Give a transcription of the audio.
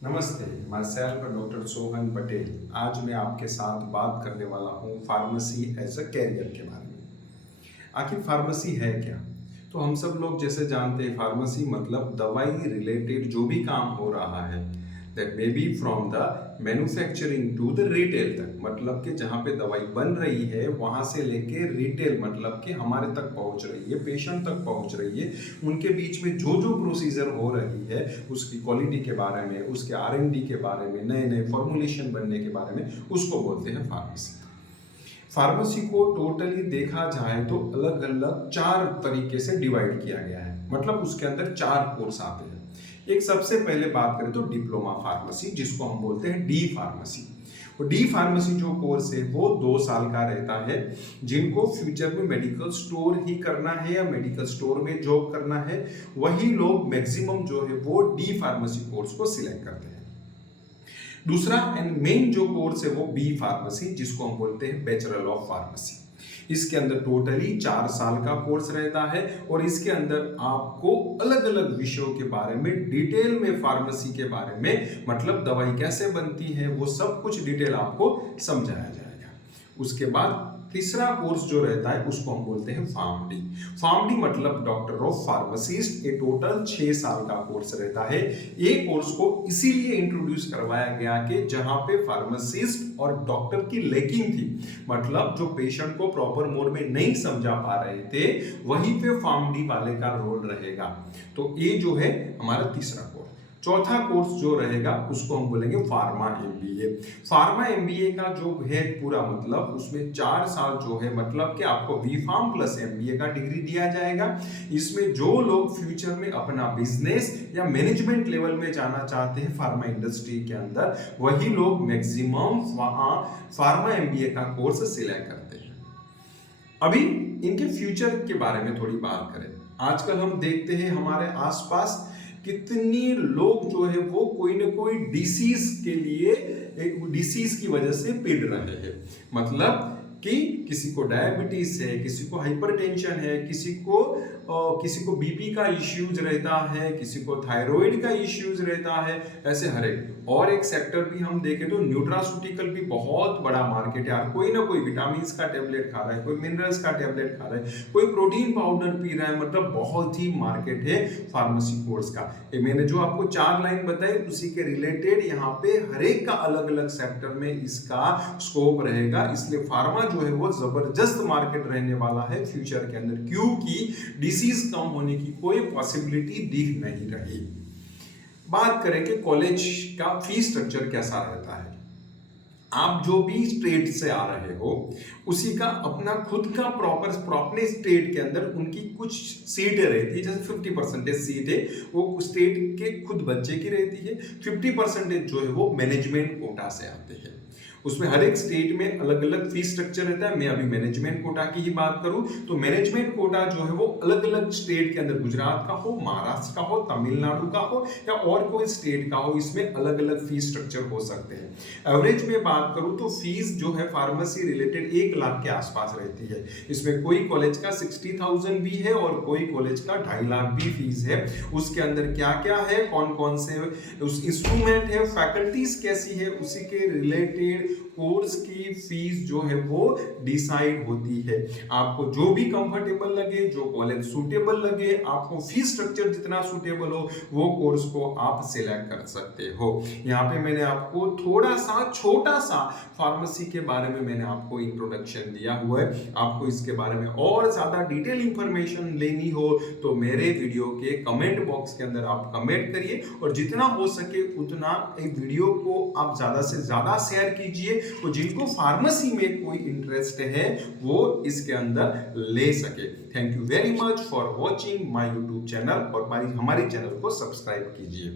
नमस्ते, मैं self doctor Sohan Patel. आज मैं आपके साथ बात करने वाला हूँ फार्मेसी एज अ कैरियर के बारे में। आखिर फार्मेसी है क्या? तो हम सब लोग जैसे जानते हैं फार्मेसी मतलब दवाई रिलेटेड जो भी काम हो रहा है, that may be from the manufacturing to the retail तक, मतलब कि जहाँ पे दवाई बन रही है वहाँ से लेके रिटेल मतलब कि हमारे तक पहुँच रही है, पेशेंट तक पहुँच रही है, उनके बीच में जो जो प्रोसीजर हो रही है उसकी क्वालिटी के बारे में, उसके R&D के बारे में, नए नए फॉर्मुलेशन बनने के बारे में, उसको बोलते हैं फार्मेसी। फार्मेसी को टोटली देखा जाए तो अलग अलग 4 तरीके से डिवाइड किया गया है, मतलब उसके अंदर 4 कोर्स आते हैं। एक सबसे पहले बात करें तो डिप्लोमा फार्मेसी, जिसको हम बोलते हैं डी फार्मेसी। और डी फार्मेसी जो कोर्स है वो 2 साल का रहता है। जिनको फ्यूचर में मेडिकल स्टोर ही करना है या मेडिकल स्टोर में जॉब करना है, वही लोग मैक्सिमम जो है वो डी फार्मेसी कोर्स को सिलेक्ट करते हैं। दूसरा एंड मेन जो कोर्स है वो बी फार्मेसी, जिसको हम बोलते हैं बैचलर ऑफ फार्मेसी। इसके अंदर टोटली 4 साल का कोर्स रहता है और इसके अंदर आपको अलग अलग विषयों के बारे में डिटेल में, फार्मेसी के बारे में, मतलब दवाई कैसे बनती है वो सब कुछ डिटेल आपको समझाया जाएगा। उसके बाद तीसरा कोर्स जो रहता है उसको हम बोलते हैं फार्म डी। फार्म डी मतलब डॉक्टर ऑफ फार्मासिस्ट। ये टोटल 6 साल का कोर्स रहता है। ये कोर्स को इसीलिए इंट्रोड्यूस करवाया गया कि जहां पे फार्मासिस्ट और डॉक्टर की लैकिंग थी, मतलब जो पेशेंट को प्रॉपर मोड में नहीं समझा पा रहे थे, वहीं पे फार्म डी वाले का रोल रहेगा। तो ये जो है हमारा तीसरा कोर्स। चौथा कोर्स जो रहेगा उसको हम बोलेंगे फार्मा एमबीए। फार्मा एमबीए का जो है पूरा मतलब उसमें 4 साल जो है, मतलब कि आपको बी फार्म प्लस एमबीए का डिग्री दिया जाएगा। इसमें जो लोग फ्यूचर में अपना बिजनेस या मैनेजमेंट लेवल में जाना चाहते हैं फार्मा इंडस्ट्री के अंदर, वही लोग मैक्सिमम फार्मा एमबीए का कोर्स सिलेक्ट करते हैं। अभी इनके फ्यूचर के बारे में थोड़ी बात करें। आजकल हम देखते हैं हमारे आसपास कितनी लोग जो है वो कोई ना कोई डिसीज के लिए, एक डिसीज की वजह से पीड़ रहे हैं। मतलब कि किसी को डायबिटीज है, किसी को हाइपरटेंशन है, किसी को बीपी का इश्यूज रहता है, किसी को थायराइड का इश्यूज रहता है, ऐसे हर एक। और एक सेक्टर भी हम देखें तो न्यूट्रास्यूटिकल भी बहुत बड़ा मार्केट है यार। कोई ना कोई विटामिन का टेबलेट खा रहा है, कोई मिनरल्स का टेबलेट खा रहा है, कोई प्रोटीन पाउडर पी रहा है, मतलब बहुत ही मार्केट है फार्मेसी कोर्स का। ये मैंने जो आपको 4 लाइन बताई उसी के रिलेटेड यहाँ पे हर एक का अलग अलग सेक्टर में इसका स्कोप रहेगा। इसलिए फार्मा जो है वो जबरदस्त मार्केट रहने वाला है फ्यूचर के अंदर, क्योंकि डिसीज कम होने की कोई पॉसिबिलिटी दिख नहीं रही। बात करें कि कॉलेज का फीस स्ट्रक्चर कैसा रहता है। आप जो भी स्टेट से आ रहे हो उसी का अपना खुद का प्रॉपर स्टेट के अंदर उनकी कुछ सीटें रहती है। जैसे 50% सीट है वो स्टेट के खुद बच्चे की रहती है, 50% जो है वो मैनेजमेंट कोटा से आते हैं। उसमें हर एक स्टेट में अलग अलग फीस स्ट्रक्चर रहता है। मैं अभी मैनेजमेंट कोटा की ही बात करूं तो मैनेजमेंट कोटा जो है वो अलग अलग स्टेट के अंदर, गुजरात का हो, महाराष्ट्र का हो, तमिलनाडु का हो या और कोई स्टेट का हो, इसमें अलग अलग फीस स्ट्रक्चर हो सकते हैं। एवरेज में बात करूं तो फीस जो है फार्मेसी रिलेटेड 1 लाख के आसपास रहती है। इसमें कोई कॉलेज का 60,000 भी है और कोई कॉलेज का 2.5 लाख भी फीस है। उसके अंदर क्या क्या है, कौन कौन से उस इंस्ट्रूमेंट है, फैकल्टीज कैसी है, उसी के रिलेटेड कोर्स की फीस जो है वो डिसाइड होती है। आपको जो भी कंफर्टेबल लगे, जो कॉलेज सूटेबल लगे, आपको फीस स्ट्रक्चर जितना सूटेबल हो, वो कोर्स को आप सिलेक्ट कर सकते हो। यहाँ पे मैंने आपको थोड़ा सा छोटा सा फार्मेसी के बारे में मैंने आपको इंट्रोडक्शन दिया हुआ है। आपको इसके बारे में और ज्यादा डिटेल इंफॉर्मेशन लेनी हो तो मेरे वीडियो के कमेंट बॉक्स के अंदर आप कमेंट करिए और जितना हो सके उतना एक वीडियो को आप ज्यादा से ज्यादा शेयर कीजिए, तो जिनको फार्मेसी में कोई इंटरेस्ट है वो इसके अंदर ले सके। Thank you very much for watching my YouTube channel और हमारी चैनल को सब्सक्राइब कीजिए।